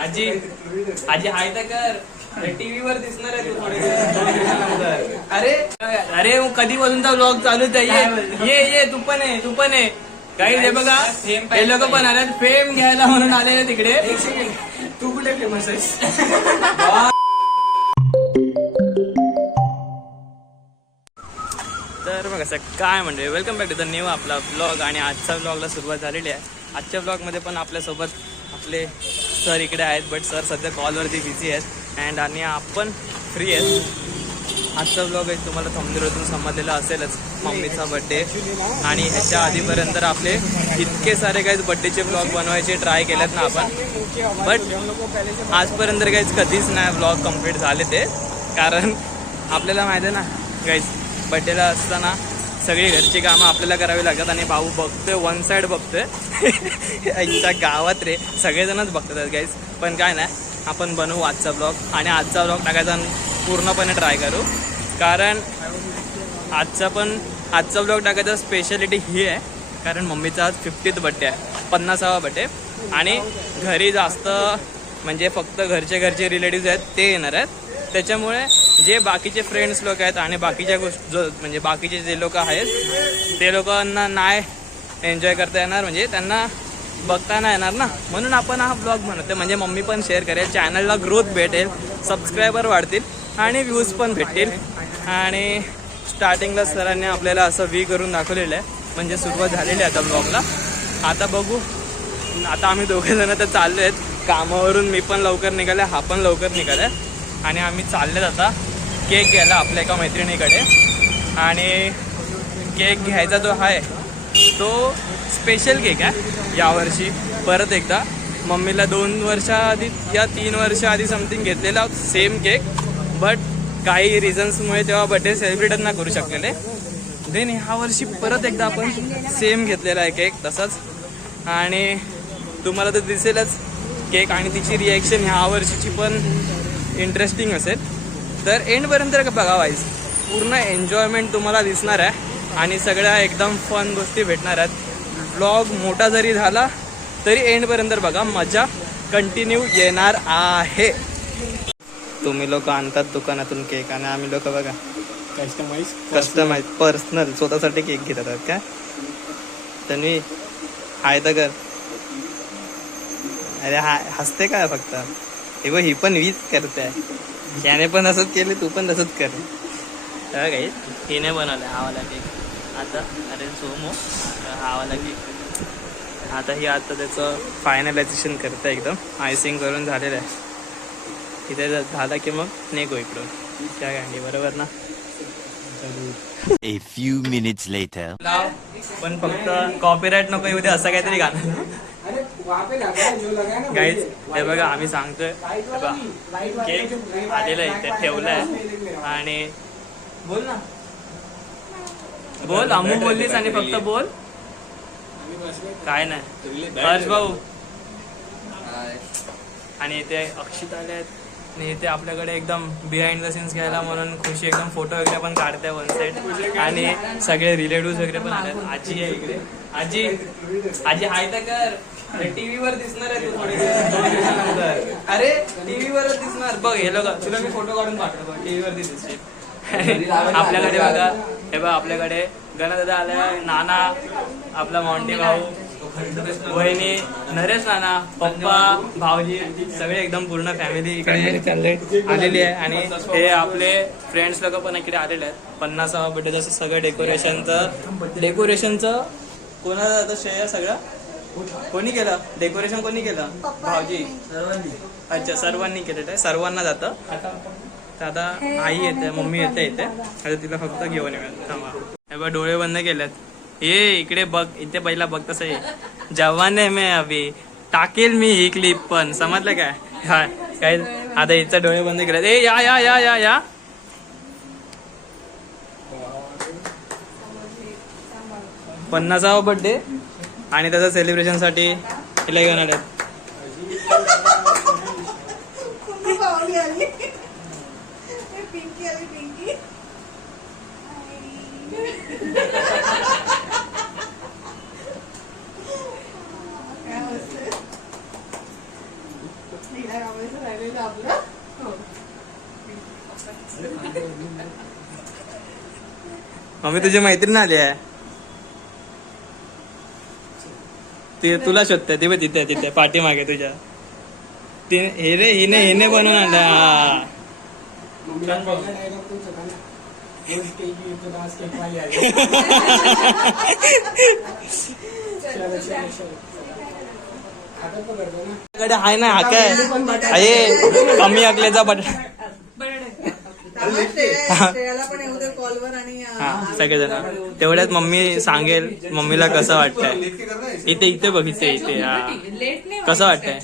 आजी आजी हाय तर कर, टीव्ही वर दिसणार आहे तू थोडे. अरे अरे कधी पासूनचा व्लॉग चालूच आहे. ये तू पण आहे, तू पण आहे. काही हे बघा हे लोक पण आल्यात फेम घ्यायला म्हणून आलेले तिकडे. तू कुठे फेमस आहेस? तर बघा असं काय म्हणजे welcome back to the new आपला ब्लॉग. आणि आजच्या ब्लॉगला सुरुवात झालेली आहे. आजच्या ब्लॉगमध्ये पण आपल्यासोबत आपले सर इकडे आहेत, बट सर सध्या कॉलवरती बिझी आहेत अँड आणि आपण फ्री आहेत. आजचा ब्लॉग आहे तुम्हाला थंबनेलवरून समजलेला असेलच, मम्मीचा बड्डे. आणि ह्याच्या आधीपर्यंत आपले इतके सारे काहीच बड्डेचे ब्लॉग बनवायचे ट्राय केलेत ना आपण, बट आजपर्यंत काहीच कधीच नाही ब्लॉग कंप्लीट झाले ते. कारण आपल्याला माहिती आहे ना काहीच बड्डेला असताना सगळी घरची कामं आपल्याला करावी लागतात आणि भाऊ बघतोय वन साईड बघतोय. आमच्या गावात रे सगळेजणच बघतात गाईज. पण काय नाही, आपण बनवू आजचा ब्लॉग आणि आजचा ब्लॉग टाकायचा पूर्णपणे ट्राय करू. कारण आजचा ब्लॉग टाकायचा स्पेशालिटी ही आहे कारण मम्मीचा आज 50th बड्डे आहे, 50वा बड्डे. आणि घरी जास्त म्हणजे फक्त घरचे रिलेटिव्स आहेत ते येणार आहेत. त्याच्यामुळे जे बाकीचे फ्रेंड्स लोक आहेत आणि बाकीच्या म्हणजे बाकीचे जे लोक आहेत ते लोकांना नाही एन्जॉय करता येणार, म्हणजे त्यांना बघता नाही येणार ना. म्हणून आपण हा ब्लॉग बनवतो, म्हणजे मम्मी पण शेअर करेल, चॅनलला ग्रोथ भेटेल, सबस्क्रायबर वाढतील आणि व्ह्यूज पण भेटतील. आणि स्टार्टिंगला सरांनी आपल्याला असं व्ही करून दाखवलेलं आहे, म्हणजे सुरुवात झालेली आहे आता ब्लॉगला. आता बघू. आता आम्ही दोघेजणं तर चाललो आहेत कामावरून. मी पण लवकर निघाले, हा पण लवकर निघाला आणि आम्ही चाललेत आता केक घ्यायला आपल्या एका मैत्रिणीकडे. आणि केक घ्यायचा जो आहे तो स्पेशल केक आहे यावर्षी. परत एकदा मम्मीला 2 वर्षाआधी या 3 वर्षाआधी समथिंग घेतलेला सेम केक, बट काही रिझन्समुळे तेव्हा बड्डे सेलिब्रेटच नाही करू शकलेले. देन ह्या वर्षी परत एकदा आपण सेम घेतलेला आहे केक तसाच. आणि तुम्हाला तर दिसेलच केक आणि तिची रिॲक्शन ह्या वर्षीची पण इंटरेस्टिंग असेल. तर एंडपर्यंत बघा वाईज, पूर्ण एन्जॉयमेंट तुम्हाला दिसणार आहे आणि सगळ्या एकदम फन गोष्टी भेटणार आहेत. ब्लॉग मोठा जरी झाला तरी एंडपर्यंत बघा, मजा कंटिन्यू येणार आहे. तुम्ही लोक आणतात दुकानातून केक आणि आम्ही लोक बघा कस्टमाइज पर्सनल स्वतःसाठी केक घेत आहेत काय. तन्वी हाय तर कर. अरे हसते काय फक्त, हे बघ ही पण वीज करते. त्याने पण असंच केले, तू पण तसंच कर. काही हिने बनवलं हावाला केक आता. अरे सोमो हावाला केक आता ही आता त्याचं फायनलायझेशन करतं, एकदम आयसिंग करून झालेलं आहे. इथे झाला की मग नेगो इकडून त्या गांडी, बरोबर ना. A few minutes later. पण फक्त कॉपीराईट नको येऊ दे असं काहीतरी गाणं. गाईज हे बघा आम्ही सांगतोय केक आलेला आहे इथे ठेवलाय. आणि बोल ना, बोल. अमू बोललीस आणि फक्त बोल. काय नाही हर्ष भाऊ. आणि इथे अक्षित आले आहेत आणि इथे आपल्याकडे एकदम बिहाइंड द सीन्स घ्यायला म्हणून खुशी एकदम फोटो वगैरे पण काढते वन साईड. आणि सगळे रिलेटिव्ह वगैरे पण आले. आजी आहे इकडे. आजी हाय तर कर, टीव्ही वर दिसणार आहे तू थोडे. अरे टीव्ही वरच दिसणार बघ. हे लोक तुला मी फोटो काढून पाठवतो, टीव्ही वरती दिसते. आपल्याकडे बघा हे बघ, आपल्याकडे गणदादा आलाय, नाना आपला मॉन्टी भाऊ, वहिनी, नरेश नाना, पप्पा, भाऊजी, सगळे एकदचं पूर्ण फॅमिली इकडे आलेली आहे. आणि हे आपले फ्रेंड्स लोक पण इकडे आलेले आहेत. 50वा बड्डे जसं सगळं डेकोरेशनचं कोणाला जातं श्रेय? सगळं कोणी केलं डेकोरेशन? कोणी केलं? भाऊजी. अच्छा सर्वांनी केलेलं आहे, सर्वांना जातं. तर आता आई येते, मम्मी येते इथे. आता तिला फक्त घेऊन येऊया. थांबा हे बघ डोळे बंद केलेत. ये इकडे बघ, इथे पहिला बघ. तसं आहे जवान आहे मी अभि, टाकेल मी ही क्लिप पण, समजलं काय? हा काय आता इथे डोळे बंद केलेत. ए या या या या या 50वा बड्डे आणि त्याच्या सेलिब्रेशनसाठी हिला घेऊन आले. मम्मी तुझी मैत्रीण आली आहे. ते तुला शोधते ते बघ तिथे तिथे पाठीमागे तुझ्या. ते हे रे हिने बनवून आणलं. हा कडे आहे ना हा काय आहे कमी आकल्याचा हा सगळेजण तेवढ्यात मम्मी सांगेल मम्मीला कसं वाटतंय. इथे इथे बघ इथे इथे हा कसं वाटतंय.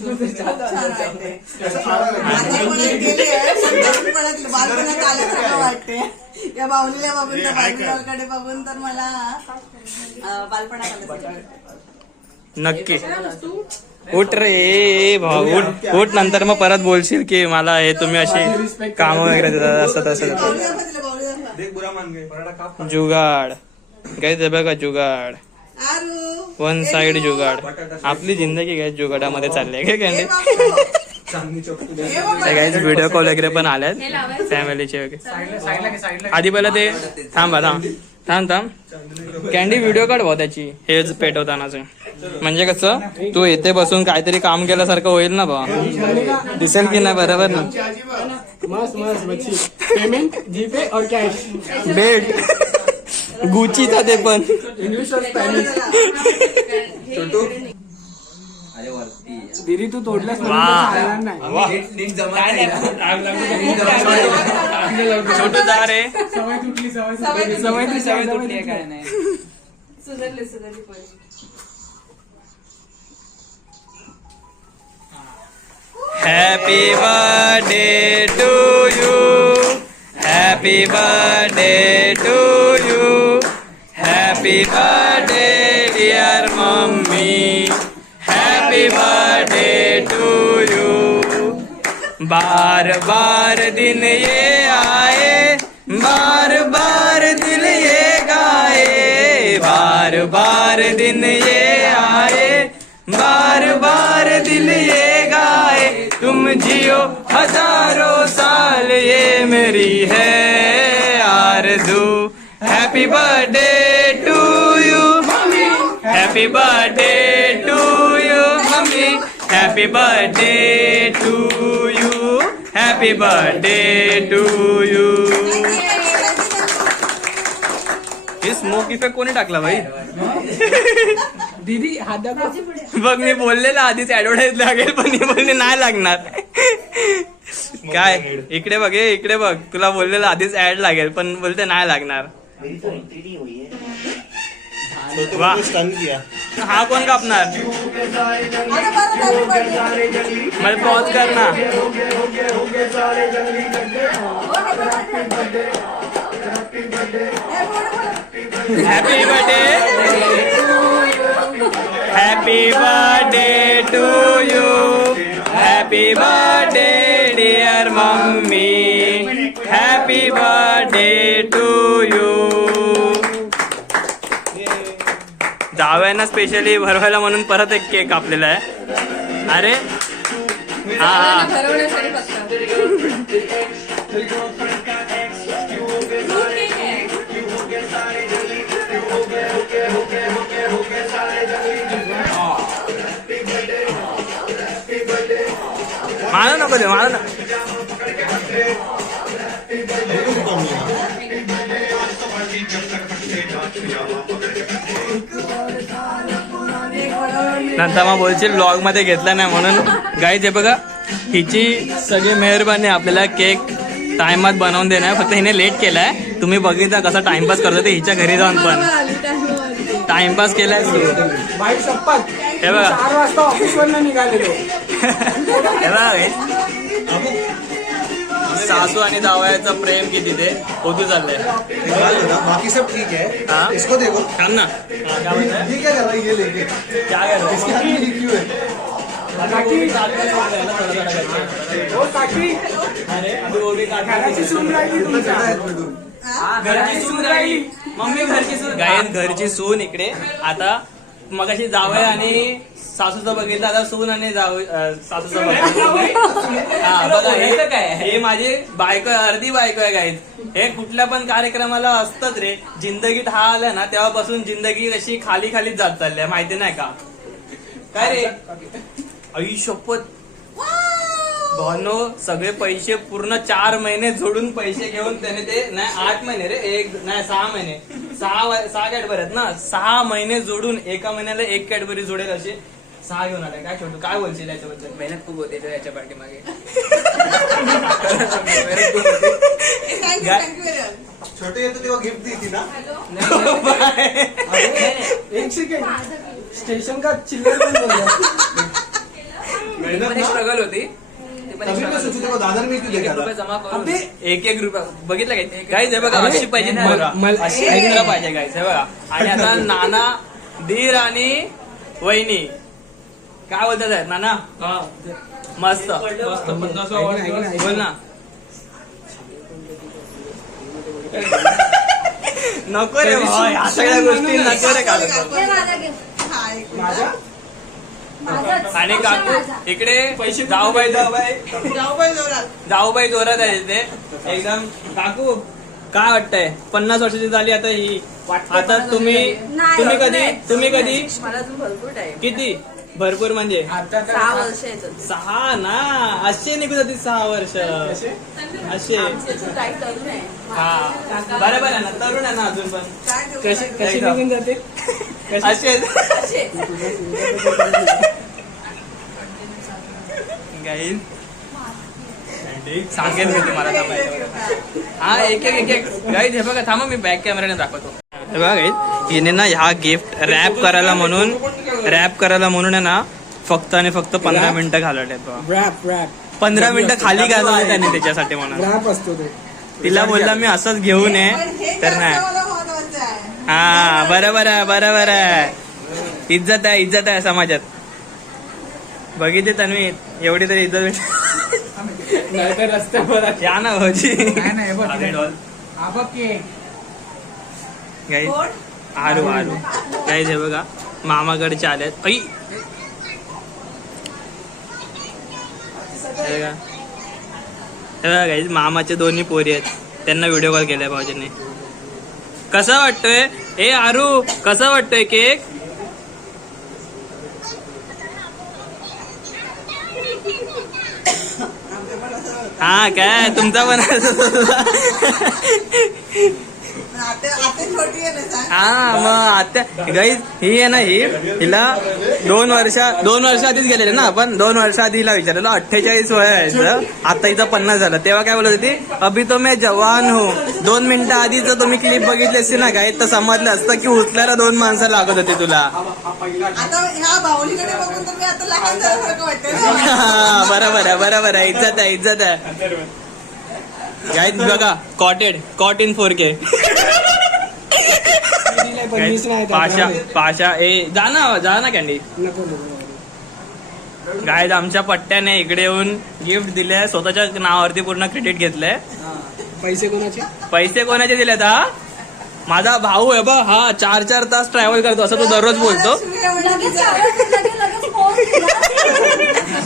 या बाहुलीला बाबूंकडे बघून तर मला बालपणात नक्की. उठ रे भाऊ उठ उठ. नंतर मग परत बोलशील की मला हे तुम्ही अशी काम वगैरे देतात असं तसं. जुगाड काय बघा जुगाड. वन साइड जुगाड. आपली जिंदगी काय जुगाडामध्ये चालली आहे काय काहीच व्हिडिओ कॉल वगैरे पण आल्यात फॅमिलीचे वगैरे. आधी पहिला ते थांब थांब कॅन्डी व्हिडिओ काढ भाऊ त्याची हेच पेटवतानाच. म्हणजे कसं तू इथे बसून काहीतरी काम केल्यासारखं होईल ना बा. दिसेल की नाही बरोबर ना. पेमेंट जीपे और कॅश. बेट गुचीचा ते पण. दिदी तू तोडल्यास छोटू जा रे. सवय तुटली काय नाही. Happy birthday to you. Happy birthday to you. Happy birthday dear mummy. Happy birthday to you. बार बार दिन ये आए बार बार दिल ये गाए. बार बार दिन ये आए बार बार दिल ये गाए. तुम जियो हजारों साल ये मेरी है आरज़ू. Happy birthday to you mummy. Happy birthday to you mummy. Happy birthday to you. Happy birthday to you. हे स्मोक इफेक्ट कोणी टाकला भाई. दीदी हात बघ मी बोललेलं आधीच ऍडव्हर्टाईज लागेल पण मी बोलले नाही लागणार. काय इकडे बघ इकडे बघ तुला बोललेलं आधीच ऍड लागेल पण बोलते नाही लागणार. वा. हा कोण कापणार. मला पॉज कर ना. Happy birthday. Happy birthday to you. Happy birthday dear mummy. Happy birthday to you. जावयाना स्पेशली भरवायला म्हणून परत एक केक कापलेला आहे. अरे हा मला नको दे मला. नंतर मग बोलशील ब्लॉग मध्ये घेतला नाही म्हणून. गाईज हे बघा हिची सगळी मेहरबानी आपल्याला केक टाइमात बनवून देणार. फक्त हिने लेट केलाय. तुम्ही बघितला कसा टाइमपास करतो ते हिच्या घरी जाऊन पण टाइमपास केलाय. हे बघा 4 वाजता ऑफिसवर निघालेलो. हे बघा सासू आणि जावयाचं प्रेम किती ते होतू चाललंय. बाकी सब ठीक है. हाँ? इसको देखो. थांब ना. क्या बोलताय? ये क्या कर रहा है ये लेके. क्या कर रहा है? इसकी हाथ में क्यों है. घराची सून राहिली तुमच्या. घरची सून राहिली. मम्मी घरची सून. गायन घरची सून इकडे आता मगाशी जावई आणि सासूचं बघितलं, आता सून आणि सासूचं बघितलं. हा बघा हे माझी बायको आहे, अर्धी बायको आहे गाईज. हे कुठल्या पण कार्यक्रमाला असतंच रे. जिंदगीत हा आला ना तेव्हापासून जिंदगी कशी खाली खालीच जात चालली आहे, माहिती नाही का? काय रे आई शपथ भानो, सगळे पैसे पूर्ण 4 महिने जोडून पैसे घेऊन त्याने ते नाही 8 महिने रे, 6 महिने 6 कॅडबरी आहेत ना, 6 महिने जोडून एका महिन्याला 1 कॅडबरी जोडेल असे 6 घेऊन आले. काय छोटू काय बोलशील याच्याबद्दल? मेहनत खूप होते तो याच्या पाठीमागे. छोटे येतो तेव्हा गिफ्ट देती ना. एक सेकंड, स्टेशन का चिल्लर पण बोलला. मेहनत ना. स्ट्रगल होती. तभी मैं सोचू तेव्हा 10,000 मी तू देगा. रुपये जमा करून 1 रुपया बघितलं काय गाईज? हे बघा अशी पाहिजे ना बघा, अशी ऐकलं पाहिजे गाईज. हे बघा आणि आता नाना, धीर आणि वहिनी काय बोलतात आहेत नाना? मस्त बोल ना. नको रे भाई, ह्या सगळ्या गोष्टी नको रे काढू. आणि काकू इकडे जाऊबाई जोरात आहे ते एकदम. काकू काय वाटतंय? 50 वर्षाची झाली आता ही. आता तुम्ही कधी मला अजून भरपूर टाइम. किती भरपूर म्हणजे 6 वर्ष येतो. 6 ना, असे निघून जाते 6 वर्ष असे. काही तरुण आहे. हा बरोबर आहे ना, तरुण आहे ना अजून पण. काय कशी निघून जाते? असे असे. गाईज सांगेल मी तुम्हाला हा एक गाईज. हे बघा थांबा मी बॅक कॅमेराने दाखवतो. हे बघा गाईज, हिने ना ह्या गिफ्ट रॅप करायला म्हणून आहे ना फक्त आणि फक्त 15 मिनिटं घालवले. रॅप 15 मिनिटं खाली घालवले त्यांनी त्याच्यासाठी म्हणून. रॅप असतो ते. तिला बोलला मी असंच घेऊन ये तर नाही. महत्वाचं आहे. हा बरोबर आहे. इज्जत आहे समाजात. बघितले तन्वी, एवढी तरी इज्जत भेट. नाहीतर रस्त्यावर या ना भाऊजी. गाईज आरू गाईज हे बघा मामाकडचे आलेत. ऐ हे बघा गाईज, मामाचे दोन्ही पोरी आहेत, त्यांना व्हिडिओ कॉल केलाय भाऊजींनी. कसा वाटतोय ए आरू, कसा वाटतोय केक? हा काय तुमचा पण आता छोटी आहे ना सांग. हा मग आता गाईज ही आहे ना, हिला 2 वर्ष आधीच गेलेले ना आपण. 2 वर्ष आधी हिला विचारलेलं 48 वय आहे, आता हिचं 50 झालं. तेव्हा काय बोलत होती? अभि तो मैं जवान हो. 2 मिनिटं आधीच तुम्ही क्लिप बघितली असती ना गाईज तर समजलं असतं की उचलायला 2 माणसं लागत होती तुला. आता ह्या बाहुलीकडे बघून तर मी आता लहान झाल्यासारखं वाटतंय. हा बरोबर आहे. इज्जत आहे गाईज. बघा कॉट इन 4K. पाशा ए जा ना कॅन्डी. गाईज आमच्या पट्ट्याने इकडे येऊन गिफ्ट दिले, स्वतःच्या नावावरती पूर्ण क्रेडिट घेतलंय. पैसे कोणाचे दिलेत? हा माझा भाऊ आहे बा, हा 4 तास ट्रॅव्हल करतो असं तो दररोज बोलतो.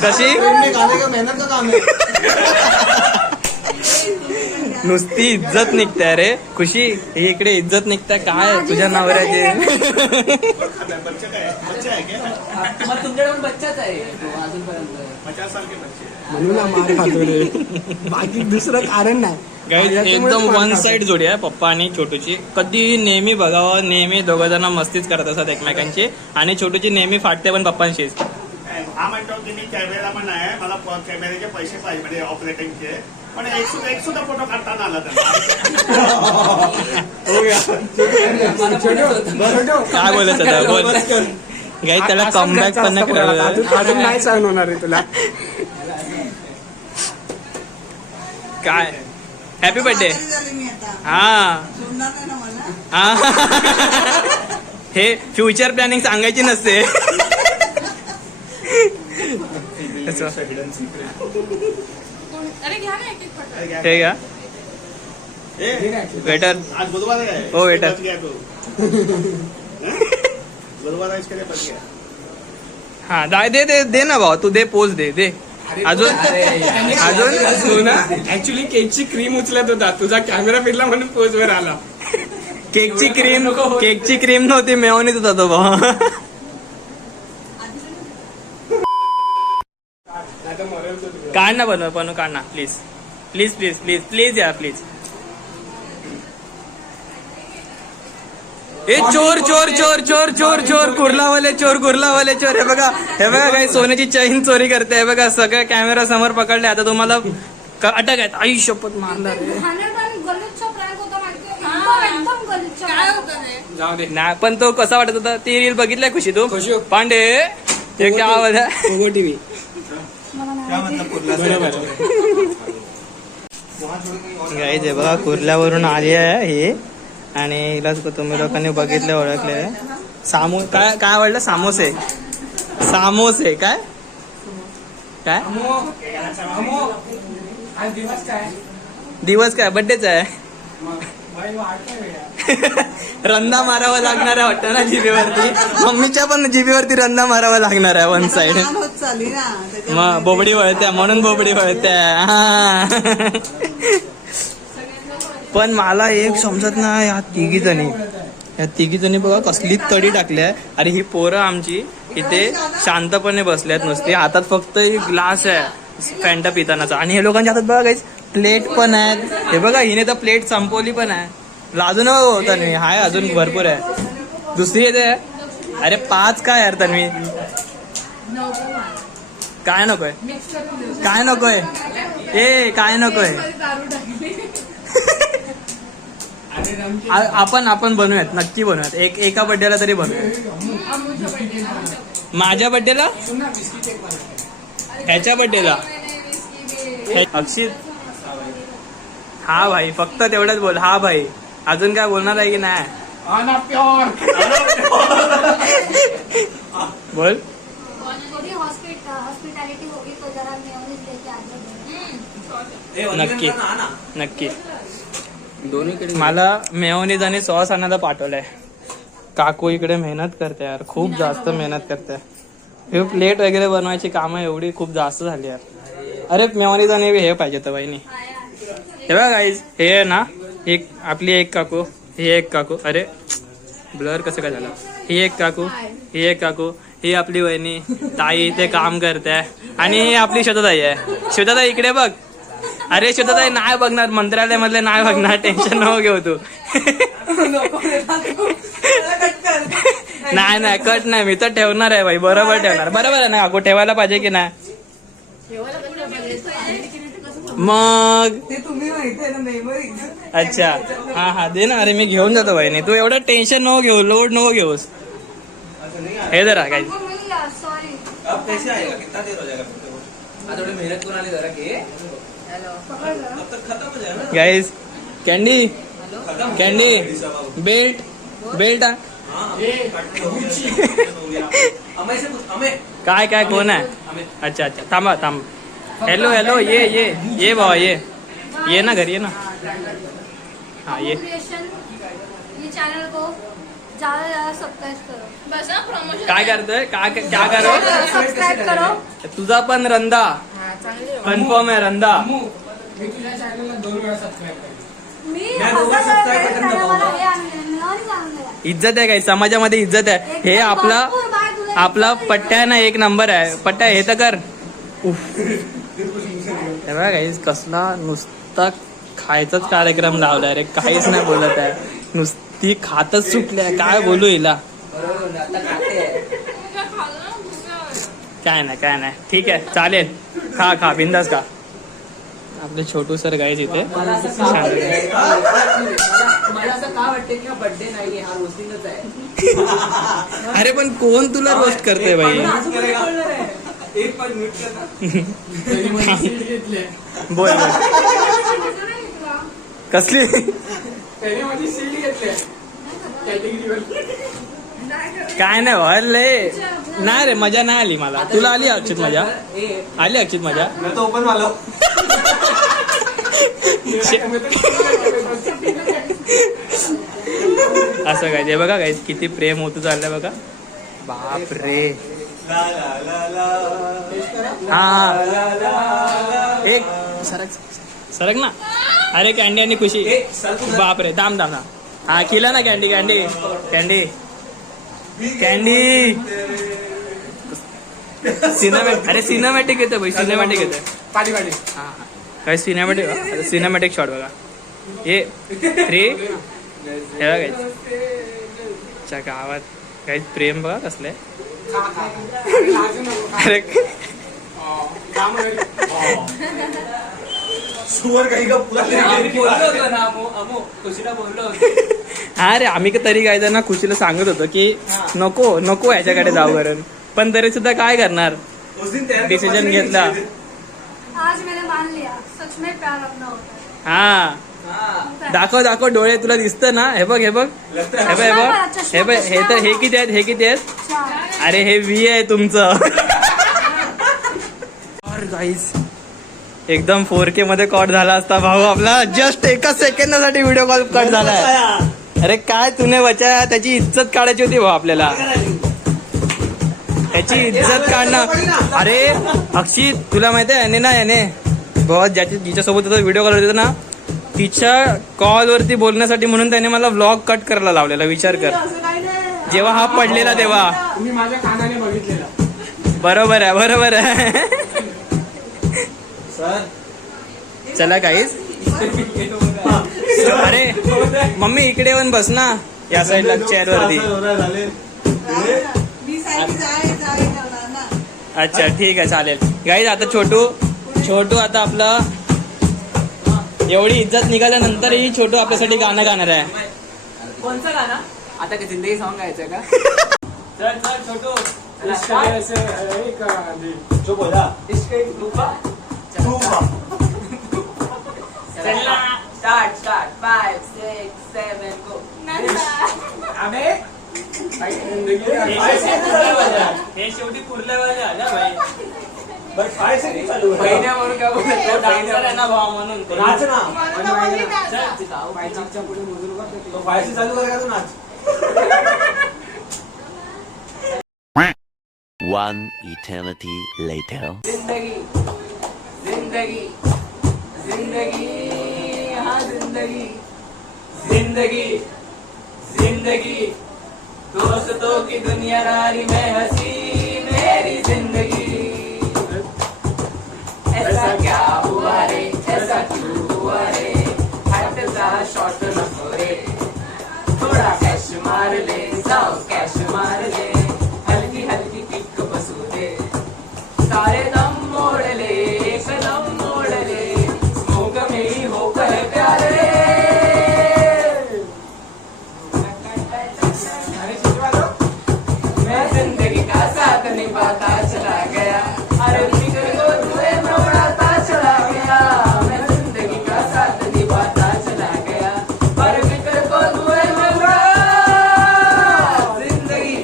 कशी मेहनत का काम है. नुसती इज्जत निघते रे खुशी. ही इकडे इज्जत निघते काय तुझ्या नवऱ्याचे. तुमच्याकडे पण बच्चाच आहे अजूनपर्यंत. म्हणून मार खातो रे, बाकी दुसरं कारण नाही. गाईज एकदम वन साइड जोडी आहे पप्पा आणि छोटूची. कधी नेहमी बघावं, नेहमी 2 जण मस्तीच करत असतात एकमेकांची. आणि छोटूची नेहमी फाटते पण पप्पांशीच. हा म्हणतो की मी कॅमेरा पण आहे, मला कॅमेऱ्याचे पैसे पाहिजे म्हणजे ऑपरेटिंगचे, पण एक सुद्धा फोटो काढताना आला काय बोलत होता बोल. गाईज त्याला कमबॅक पण नाही करायला. अजून नाही सहन होणार आहे तुला. काय हॅपी बर्थडे. झाली मी आता. हा सोडणार नाही ना मला. हे फ्युचर प्लॅनिंग सांगायची नसते. हे घ्या वेटर. आज बुधवार आहे. हो वेटर. गुरुवार के लिए बन गया. हा दे दे दे ना भाऊ, तू दे पोच दे अजून तू ना ऍक्च्युली केकची क्रीम उचलत होता, तुझा कॅमेरा फिरला म्हणून पोज वर आला. केकची क्रीम नव्हती, मेवणीच होता तो भाऊ. आता मरेल तो तुला. काढ ना बनव काढ ना please please please please please यार प्लीज. ए चोर चोर चोर चोर चोर चोर कुर्लावाले चोर हे बघा काही सोन्याची चैन चोरी करते. हे बघा सगळ्या कॅमेरा समोर पकडले. आता तुम्हाला अटक आहेत. आई शपथ मारणार काय होतं ते? जाऊ दे. नाही पण तो कसा वाटत होता ती रील बघितलाय खुशी तू खुशी. पांडे ते क्या आवाज आहे. Pogo TV. क्या मतलब कुर्ला से? बरोबर. वहाँ छोड़ के और- गाईज हे बघा कुर्ल्यावरून आली आहे ही आणि हिला तुम्ही लोकांनी बघितले ओळखले. काय आवडलं समोसे काय काय आज दिवस काय दिवस काय बड्डेच आहे. बाई वाटतंय वेळा. रंदा मारावा लागणार आहे वाटतं ना जिभेवरती. मम्मीच्या पण जिभेवरती रंदा मारावा लागणार आहे वन साइड. लहान होत चालली ना त्याच्यामुळे मग बोबडी वळत्या म्हणून बोबडी वळत्या. हा. पण मला एक समजत नाही या तिघी जणी बघा कसली तडी टाकली आहे. अरे ही पोरं आमची इथे शांतपणे बसल्यात नुसती. हातात फक्त एक ग्लास आहे फॅन्टा पितानाचा आणि हे लोकांच्या हातात बघा काहीच प्लेट पण आहेत. हे बघा हिने तर प्लेट संपवली पण आहे. लाजू नका हो तन्वी, हाय अजून भरपूर आहे. दुसरी येते. अरे 5 काय यार तन्वी, काय नकोय काय नकोय ए काय नकोय. आपण बनवूयात नक्की बनवूयात. एका बड्डेला तरी बनवूयात. माझ्या बड्डेला ह्याच्या बड्डेला अक्षित. हा भाई फक्त तेवढंच बोल. हा भाई अजून काय बोलणार आहे की नाही आना प्योर. बोल. थोड़ी हॉस्पिटॅलिटी होगी तो जरा मेयोनीज लेके आ नक्की नक्की. मला मेयोनीज आणि सॉस आणायला पाठवलंय. काकू इकडे मेहनत करते यार, खूप जास्त मेहनत करते. हे प्लेट वगैरे बनवायची कामं एवढी खूप जास्त झाली यार. अरे मेयोनीज आणि हे पाहिजे तर बहिणी. हे बघा गाईज हे आहे ना एक आपली एक काकू, ही एक काकू. अरे ब्लर कसं काय झालं. ही एक काकू ही आपली वहिनी ताई इथे काम करते आणि ही आपली श्वेताताई आहे. श्वेताताई इकडे बघ. अरे श्वेताताई नाही बघणार, मंत्रालय मधले नाही बघणार, टेन्शन नको घेऊ तू. नाही कट नाही, मी तर ठेवणार आहे भाई, बरोबर ठेवणार. बरोबर आहे ना काकू, ठेवायला पाहिजे की नाही. मग ते तुम्ही माहिती आहे ना मेमरी. अच्छा हा दे ना. अरे मी घेऊन जातो बहिणी, तू एवढं टेन्शन नको घेऊ, लोड नको घेऊस. हे जरा काय सॉरी. अब कैसे आएगा? कितना देर हो जाएगा? थोड़ी मेहनत को जरा के अब तक खत्म हो जाएगा ना. गाईज कॅन्डी बेल्ट काय कोण आहे. अच्छा थांबा हॅलो ये बाबा ये ना घरी ये ना. हा ये. ये चैनल को ज्यादा ज्यादा सब्सक्राइब करो. बस ना प्रमोशन. काय करतोय क्या करो. सब्सक्राइब करो. तुझा पण रंदा कन्फर्म आहे रंदा. मी तुझ्या चॅनलला 2 वेळा सबस्क्राईब केलं. मी मैं दोघं subscribe button मला हे आणलं. इज्जत आहे काही समाजामध्ये इज्जत आहे. हे आपला पट्ट्या आहे ना एक नंबर आहे. पट्ट्या हे तर कर. हे बघा गाईस कसला नुसता खायचाच कार्यक्रम लावलाय रे. काहीच नाही बोलत आहे, नुसती खातच सुटली आहे. काय बोलू हिला. काय नाही ठीक आहे चालेल. खा बिंदास खा. आपले छोटू सर गाईज इथे मला असं का वाटते की हा बर्थडे नाही, हा रोस्टिंगच आहे. अरे पण कोण तुला रोस्ट करते बाई. एक पाच मिनिट करना. बोल कसली त्याने माझी सीट घेतली कॅटेगरीवर. काय नाही व्हायले. नाही रे मजा नाही आली मला. तुला आली अक्षित मजा? आली अक्षित मजा? मैं तो ओपन वाला हूँ. असं काय ते बघा काय किती प्रेम होत चाललंय बघा. बाप रे ला ला ला ला हा एक सरक ना. अरे कॅन्डी आणि खुशी. बाप रे थांब थांब. हा केला ना candy candy candy candy. Cinematic. अरे सिनेमॅटिक येतं भाई, सिनेमॅटिक येतं. पाठी पाठी. हा काय सिनेमॅटिक. सिनेमॅटिक शॉट बघा. हे 3 हे बघा च्या गावात काही प्रेम बघा कसलंय. अरे सुवर काही का पुरा हा रे आम्ही तरी काय ना खुशीला सांगत होतो की नको नको याच्याकडे जाऊ कारण, पण तरी सुद्धा काय करणार, डिसिजन घेतला. आज मैंने मान लिया सच में प्यार अपना होता है. हा दाखव दाखव डोळे तुला दिसतं ना. हे बघ हे बघ हे बघ हे बघ हे बघ. हे तर हे किती आहेत, हे किती आहेत. चार. अरे हे V आहे तुमचं. गाईज एकदम 4K मध्ये कट झाला असता भाऊ आपला. जस्ट एका सेकंदासाठी व्हिडिओ कॉल कट झालाय. अरे काय तुने बचा, त्याची इज्जत काढायची होती भाऊ आपल्याला. त्याची इज्जत काढणं. अरे अक्षित तुला माहिती आहे याने ना, याने बहुत जिच्यासोबत व्हिडिओ कॉल होता ना, तिच्या कॉलवरती बोलण्यासाठी म्हणून त्याने मला व्लॉग कट करायला लावलेला. विचार कर जेव्हा हा पडलेला तेव्हा. मी माझ्या कानाने बघितलेलं. बरोबर आहे बरोबर आहे. सर चला काहीच. अरे मम्मी इकडे येऊन बस ना या साईडला चेअर वरती. मी सारखी जाय जाय करणार ना. अच्छा ठीक आहे चालेल. गाईज आता छोटू आता आपला एवढी इज्जत निघाल्यानंतरही छोटू आपल्यासाठी गाणं गाणार आहे. कोणचं गाणं आता का जिंदगी सॉन्ग गायचं का. चल चल छोटू. जो बोला स्टार्ट स्टार्ट 5 6 7 गो. हे शेवटी कुर्ल्यावाले आल्या भाई. बहिण्या म्हणून काय बोलत डान्सर आहे ना भाऊ म्हणून. नाच ना. बायचिकच्या पुढे मोजून बघ. तो फायसी चालू कर का तू नाच. One eternity later. जिंदगी जिंदगी जिंदगी हाँ जिंदगी जिंदगी जिंदगी दोस्तों की दुनियादारी में हंसी मेरी जिंदगी. ऐसा क्या हुआ रे, ऐसा क्यों हुआ रे, हटता शॉट नको रे, थोडा कॅश मार ले, जाओ कॅश मार ले, हल्की हल्की किक बसू दे, सारे दम मोड़ ले, एक दम मोड़ ले, स्मोक में ही होकर प्यारे. मैं जिंदगी का साथ निभाता चला गया, अरे फिक्र को तुए में उड़ाता चला गया, मैं जिंदगी का साथ निभाता चला गया, अरे फिक्र को तुए में उड़ा जिंदगी.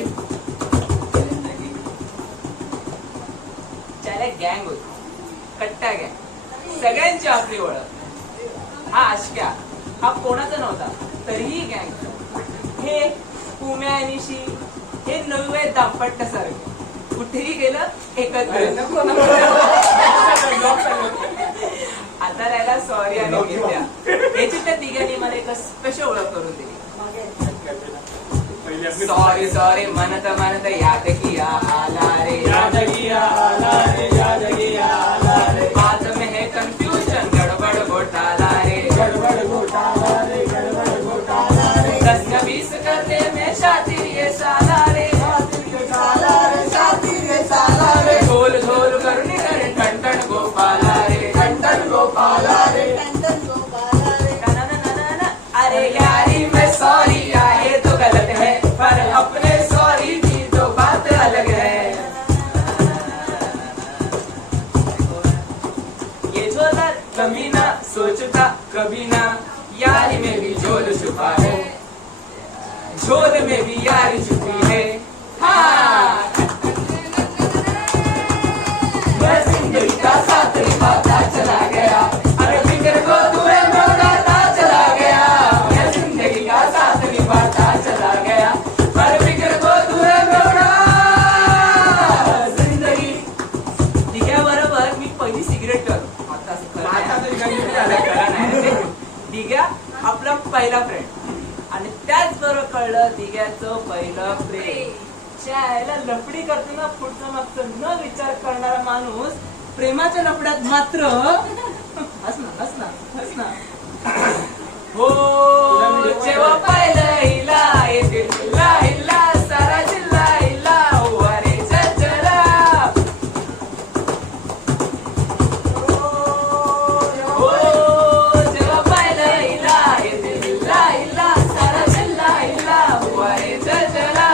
चले गँग होती, कट्टा गँग, सगळ्यांची आपली ओळख. हा आशक्या हा कोणाचा नव्हता तरीही गँग. हे पुम्या आणि शी हे नवे दापट्ट सारखे कुठेही गेलं एकत्र. आता राहिला सॉरी आणि विद्या, याची त्या तिघांनी मला एक स्पेशल ओळख करून दिली. सॉरी सॉरी म्हणत म्हणत याद किया आला रे, याद किया आला रे, याद किया आला रे, बात में है कंफ्यूजन, गड़बड़ घोटाला रे, गड़बड़ घोटाला रे, गड़बड़ घोटाला रे, 10-20 करने में शातिर ये साला रे, साला रे शादी रे साला रे, झोल झोल करुणी करे टन टन गोपाला रे, टन टन गोपाला रे, टंडन गोपाला रे. ना ना ना ना ना. अरे यारी में सॉरी आए तो गलत है, पर अपने सॉरी की तो बात अलग है. ये झोला कभी ना सोचता कभी ना, यारी में भी झोल छुपा है, झोल में भी यारी छुपी है. हाँ मैं जिंदगी का साथ निभाता चला गया, अरे फिक्र को तुए में उड़ाता चला गया, मैं जिंदगी का साथ निभाता चला गया, अरे फिक्र को तुए में उड़ा दिग्या आपला पहिला फ्रेंड आणि त्याच बरोबर कळलं दिग्याचं पहिलं प्रेम. शाळेला लफडी करताना पुढचं मागचं न विचार करणारा माणूस प्रेमाच्या लफड्यात मात्र हसना हो जेव्हा पाहिलं हिला येते हिला हिला सारा जिल्हा हिला वारे चला हो जेव्हा पाहिलं हिला येते हिला हिला सारा जिल्हा हिला वारे चला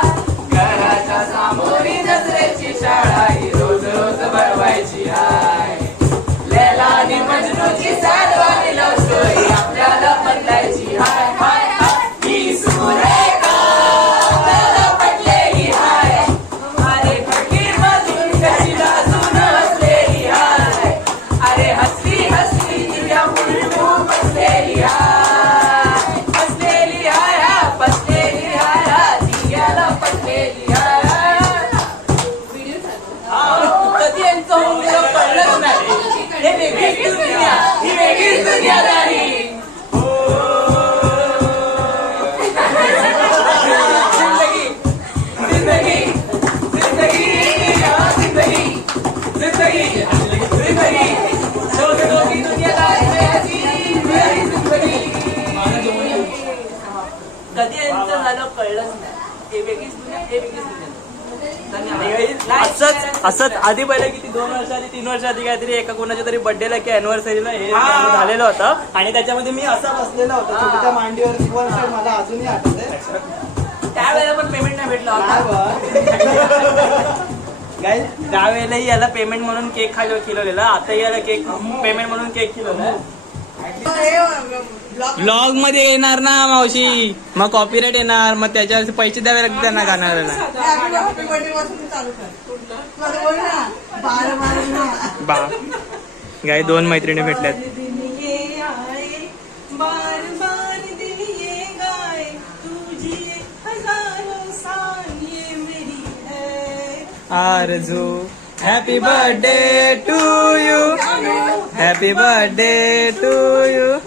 घराच्या सामोरी नजरेची शाळा ही रोज रोज बळवायची आहे लैला आणि मजनूची साडवानी लव स्टोरी आपल्याला बदलायची हाय हाय हाय ही सुरेखा आपल्याला पटलेली हाय अरे फकीर मधून कशी लाजून हसलेली हाय अरे हसली हसली दिव्या उलटू बसलेली हाय बसलेली हाय बसलेली हाय दिव्याला पटलेली हाय कधी यांचं होऊन गेलं कळलंच नाही हे वेगळीच दुनिया ही वेगळीच दुनियादारी जिंदगी जिंदगी जिंदगी जिंदगी जिंदगी दोघी दुनियादारी मेरी जिंदगी कधी यांचं झालं कळलंच नाही हे वेगळीच दुनिया हे वेगळीच दुनिया. असंच आधी पहिले किती 2 वर्ष आधी 3 वर्ष आधी काहीतरी एका कोणाच्या तरी बर्थडेला की अॅनिव्हर्सरीला हे झालेलं होतं आणि त्याच्यामध्ये मी असा बसलेला होता छोट्या मांडीवर मला अजूनही आठवतंय. त्यावेळेला पण पेमेंट नाही भेटला होता. गाईज त्यावेळेलाही याला पेमेंट म्हणून केक खिलवलेला आता याला केक पेमेंट म्हणून केक खिलवलाय. ब्लॉग मध्ये येणार ना मावशी मग कॉपीराईट येणार मग त्याच्यावर पैसे द्यावे लागतील त्यांना गाण्याला. हॅपी बर्थडे पासून तू चालू कर. मला बोल ना 12 बा गाई 2 मैत्रिणी भेटल्यात. Aarzoo happy birthday to you happy birthday to you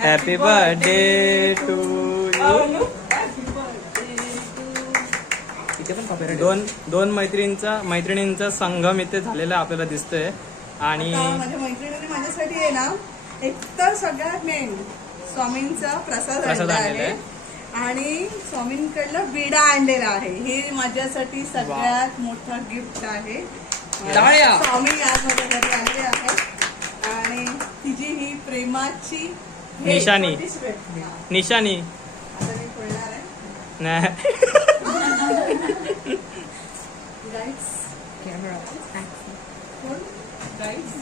happy birthday to you. दोन मैत्रिणींचा संगम इथे झालेला आपल्याला दिसतोय आणि माझ्या मैत्रिणीने माझ्यासाठी आहे ना एक तर सगळ्यात मेन स्वामींचा प्रसाद आणला आहे आणि स्वामींकडलं विडा आणलेला आहे. हे माझ्यासाठी सगळ्यात मोठं गिफ्ट आहे. स्वामी आज माझ्या घरी आले आहेत आणि तिची ही प्रेमाची निशाणी. निशाणी आता मी खोलणार आहे. नाही गाईड्स कॅमेरा गाईड्स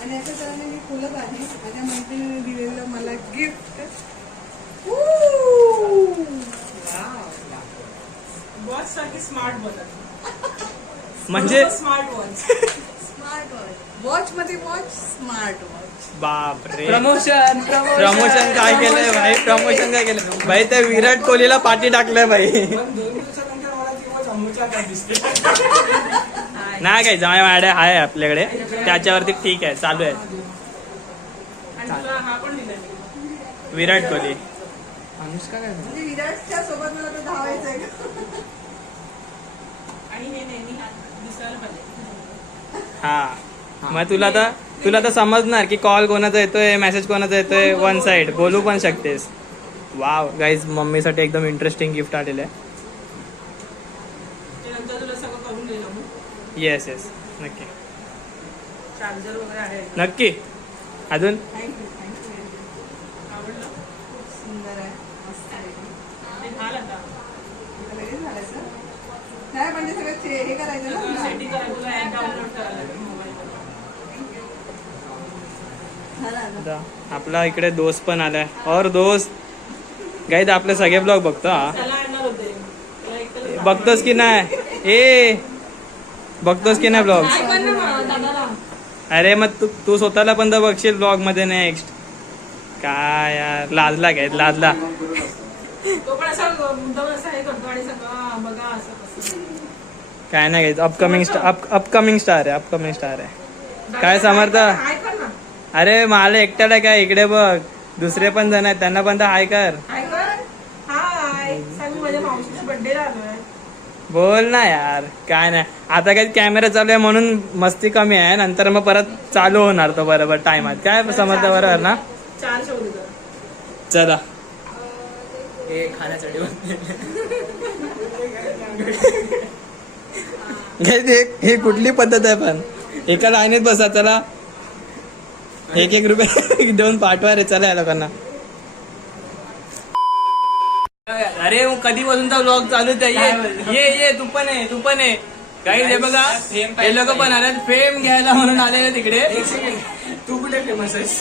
आणि अशा तऱ्हेने मी खोलत आहे. माझ्या मैत्रिणीने दिलेलं मला गिफ्ट वॉच सारखी स्मार्ट बनत म्हणजे स्मार्ट वॉच स्मार्ट वॉच मध्ये वॉच स्मार्ट वॉच. बापरे प्रमोशन काय केलंय भाई प्रमोशन काय केलं भाई त्या विराट कोहलीला पाठी टाकलंय भाई. 2 दिवसानंतर मला ती वॉच अमूच्या दिसते. नाही काय जमा मॅडम आहे आपल्याकडे त्याच्यावरती ठीक आहे चालू आहे. आणि तुला हा पण दिला विराट कोहली म्हणजे विराटच्या सोबत मला तर धावायचंय का? आणि हे नेहमी दिसायला पाहिजे. हा मग तुला तर समजणार की कॉल कोणाचा येतोय मेसेज कोणाचा येतोय वन साइड बोलू पण शकतेस. वाव गाईज मम्मीसाठी एकदम इंटरेस्टिंग गिफ्ट आलेलं आहे. नंतर तुला सगळं करून दिलं मग येस नक्की चार्जर वगैरे आहे. नक्की अजून थँक्यू आवडलं खूप सुंदर आहे मस्त आहे. ते घाल आता लगेच घालायचं नाही म्हणजे सगळं हे करायचं ना. सेटिंग करायला तुला ऍप डाउनलोड करायला लागेल मोबाईलवर. आता आपला इकडे दोस्त पण आलाय और दोस्त गाईज आपले सगळे ब्लॉग बघतो हा त्याला आणणार होते त्याला एकट्याला बघतोस की नाही ए बघतोस की नाही ब्लॉग. काय पण ना दादाला अरे मग तू स्वतःला पण तर बघशील ब्लॉग मध्ये नेक्स्ट. काय यार लाजला काय लाजला. तो पण असा मुद्दाम असा हे करतो आणि सगळं बघा असं कसं. काय नाही घ्यायचं. अपकमिंग स्टार आहे. काय समर्थ? हाय कर ना. अरे मला एकट्याला काय, इकडे बघ दुसरे पण जण आहेत, त्यांना पण तर हाय कर. हाय कर. हाय. सांग मी माझ्या मावशीच्या बर्थडेला आलोय. बोल ना यार. काय नाही, आता काही कॅमेरा चालू आहे म्हणून मस्ती कमी आहे, नंतर मग परत चालू होणार तो बरोबर टायमात. काय समर्थ बरोबर ना? 4 शोधू जरा. चला. हे खाण्यासाठी ही कुठली पद्धत आहे पण? एका लाईनीत बसा. चला 1-1 रुपये देऊन पाठवा रे. चला या लोकांना. अरे कधीपासूनचा व्लॉग चालूच आहे. ये तू पण आहे. काही हे बघा, हे लोक पण आले फेम घ्यायला म्हणून आलेले तिकडे. तू कुठे फेमस आहेस?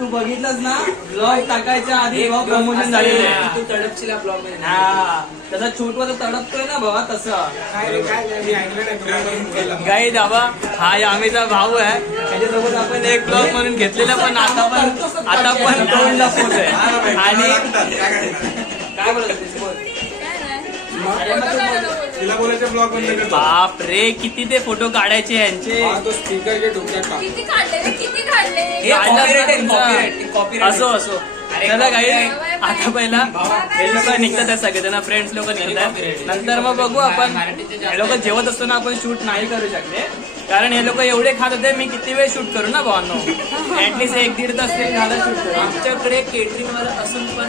तू बघितलंस ना ब्लॉग टाकायच्या आधी ब्लॉग प्रमोशन झालेलं आहे. तू तडपशील ब्लॉग मध्ये. हा तसा छोटवाचा तडपतोय ना बाबा तसं. काय रे काय मी ऐकलं गाई दाबा हा आम्हीचा भाऊ आहे, त्याच्यासोबत आपण एक ब्लॉग म्हणून घेतलेला, पण आता पण तोंड लपवत आहे. आणि काय बोलत होतीस? बोल. तिला बोलायचं ब्लॉग बंद कर. बाप रे किती ते फोटो काढायचे यांचे. तो स्पीकर के डोक्यात टाक. किती काढले हे copyright आहे, copyright. असो चला काही आता पहिला हे लोक निघतात सगळेजण, फ्रेंड्स लोक निघतात. नंतर मग बघू आपण. हे लोक जेवत असताना आपण शूट नाही करू शकले, कारण हे लोक एवढे खात होते. मी किती वेळ शूट करू ना भावांनो, ऍटलीस्ट 1-1.5 तास तरी झालं शूट करू. आमच्याकडे केटरिंग वाला असून पण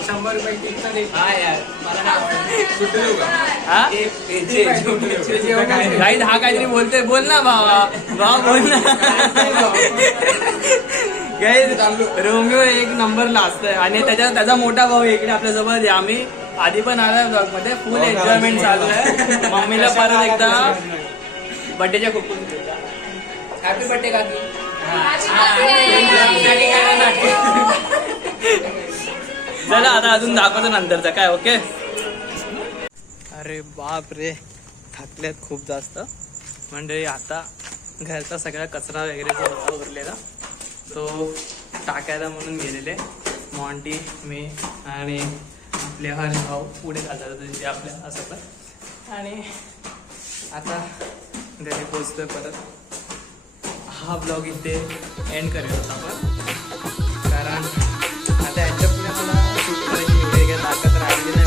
100 रुपये टिप तर दे. हा यार मला नाही गाईड हा काहीतरी बोलते. बोल ना भावा बोल ना. गाईड रोमिओ 1 नंबरला असतोय आणि त्याचा मोठा भाऊ इकडे आपल्या जवळ आहे. आम्ही आधी पण आला ब्लॉग मध्ये. फुल एन्जॉयमेंट चालू आहे. मम्मीला परत एकदा बर्थडेच्या खूप हॅपी बर्थडे काकी. चला आता अजून दाखवतो नंतरचा काय. ओके. अरे बाप रे थकल्यात खूप जास्त म्हणजे. आता घरचा सगळा कचरा वगैरे जो होता उरलेला तो टाकायला म्हणून गेलेले. मॉन्टी, मी आणि आपले हर्ष भाऊ पुढे जातात तिथे आपल्या असं पण. आणि आता घरी पोचतोय परत. हा ब्लॉग इथे एंड करेल होता आपण, कारण आता याच्या पुढे मला शूट करायची एवढी काही ताकद राहिली नाही.